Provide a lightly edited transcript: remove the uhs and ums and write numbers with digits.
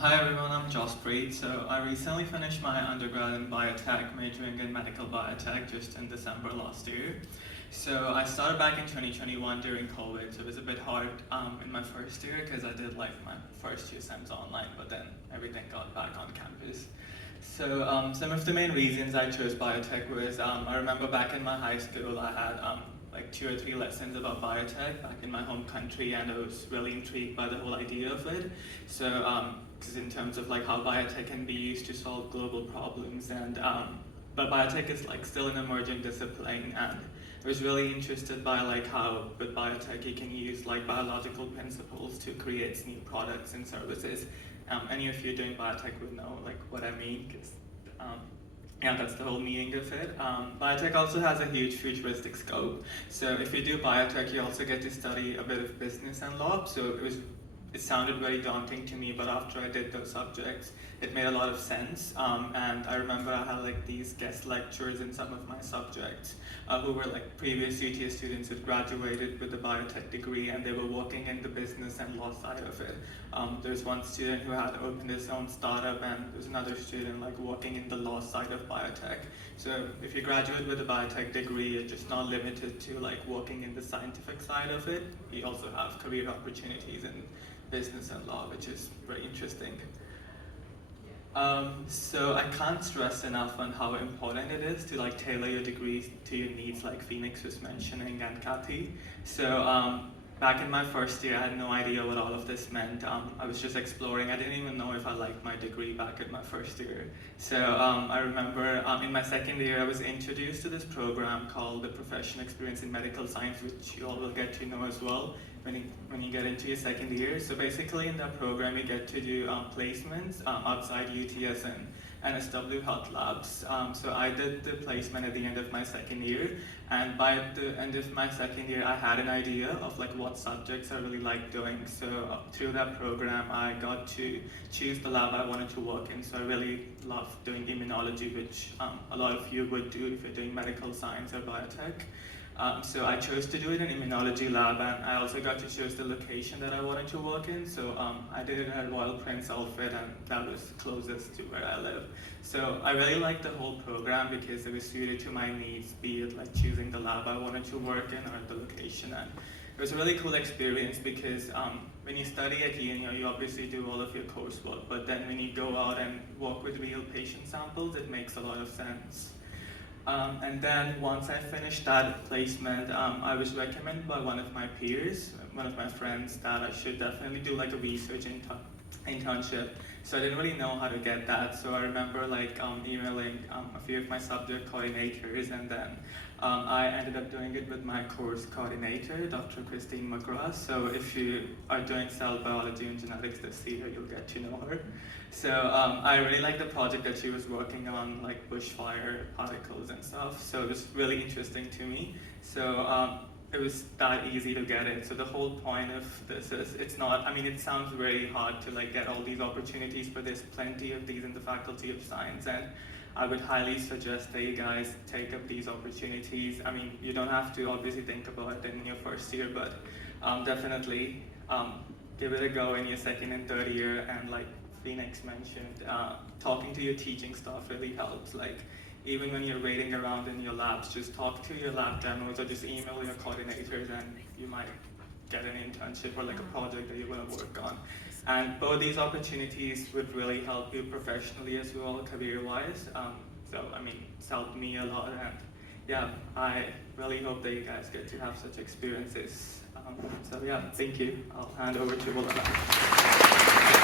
Hi everyone, I'm Jaspreet. So I recently finished my undergrad in biotech, majoring in medical biotech just in December last year. So I started back in 2021 during COVID, so it was a bit hard in my first year because I did like my first 2 sems online, but then everything got back on campus. So some of the main reasons I chose biotech was I remember back in my high school I had like 2 or 3 lessons about biotech back in my home country, and I was really intrigued by the whole idea of it. So because in terms of like how biotech can be used to solve global problems, and but biotech is like still an emerging discipline, and I was really interested by like how with biotech you can use like biological principles to create new products and services. Any of you doing biotech would know like what I mean, because yeah, that's the whole meaning of it. Biotech also has a huge futuristic scope. So if you do biotech, you also get to study a bit of business and law. So it sounded very daunting to me, but after I did those subjects, it made a lot of sense. And I remember I had like these guest lecturers in some of my subjects who were like previous UTS students who graduated with a biotech degree, and they were working in the business and law side of it. There's one student who had opened his own startup, and there's another student like working in the law side of biotech. So if you graduate with a biotech degree, you're just not limited to like working in the scientific side of it. You also have career opportunities in business and law, which is very interesting. So I can't stress enough on how important it is to like tailor your degree to your needs, like Phoenix was mentioning and Kathy. So back in my first year, I had no idea what all of this meant. I was just exploring. I didn't even know if I liked my degree back in my first year. So I remember in my second year, I was introduced to this program called the Professional Experience in Medical Science, which you all will get to know as well when you get into your second year. So basically in that program, you get to do placements outside UTS and NSW Health Labs. So I did the placement at the end of my second year, and by the end of my second year, I had an idea of like what subjects I really liked doing. So through that program, I got to choose the lab I wanted to work in. So I really loved doing immunology, which a lot of you would do if you're doing medical science or biotech. So I chose to do it in immunology lab, and I also got to choose the location that I wanted to work in. So I did it at Royal Prince Alfred, and that was closest to where I live. So I really liked the whole program because it was suited to my needs, be it like choosing the lab I wanted to work in or the location. And it was a really cool experience because when you study at uni, you obviously do all of your coursework, but then when you go out and work with real patient samples, it makes a lot of sense. And then once I finished that placement, I was recommended by one of my peers, one of my friends, that I should definitely do like a research internship. So I didn't really know how to get that. So I remember like emailing a few of my subject coordinators, and then I ended up doing it with my course coordinator, Dr. Christine McGrath. So if you are doing cell biology and genetics this year, you'll get to know her. So I really liked the project that she was working on, like bushfire particles and stuff. So it was really interesting to me. So it was that easy to get it. So the whole point of this is, it's not, I mean, it sounds very hard to like get all these opportunities, but there's plenty of these in the Faculty of Science, and I would highly suggest that you guys take up these opportunities. I mean, you don't have to obviously think about it in your first year, but definitely give it a go in your second and third year. And like Phoenix mentioned, talking to your teaching staff really helps. Like even when you're waiting around in your labs, just talk to your lab demos or just email your coordinators, and you might get an internship or like a project that you want to work on. And both these opportunities would really help you professionally as well, career-wise. So I mean, it's helped me a lot, and yeah, I really hope that you guys get to have such experiences. So yeah, thank you. I'll hand over to Willa.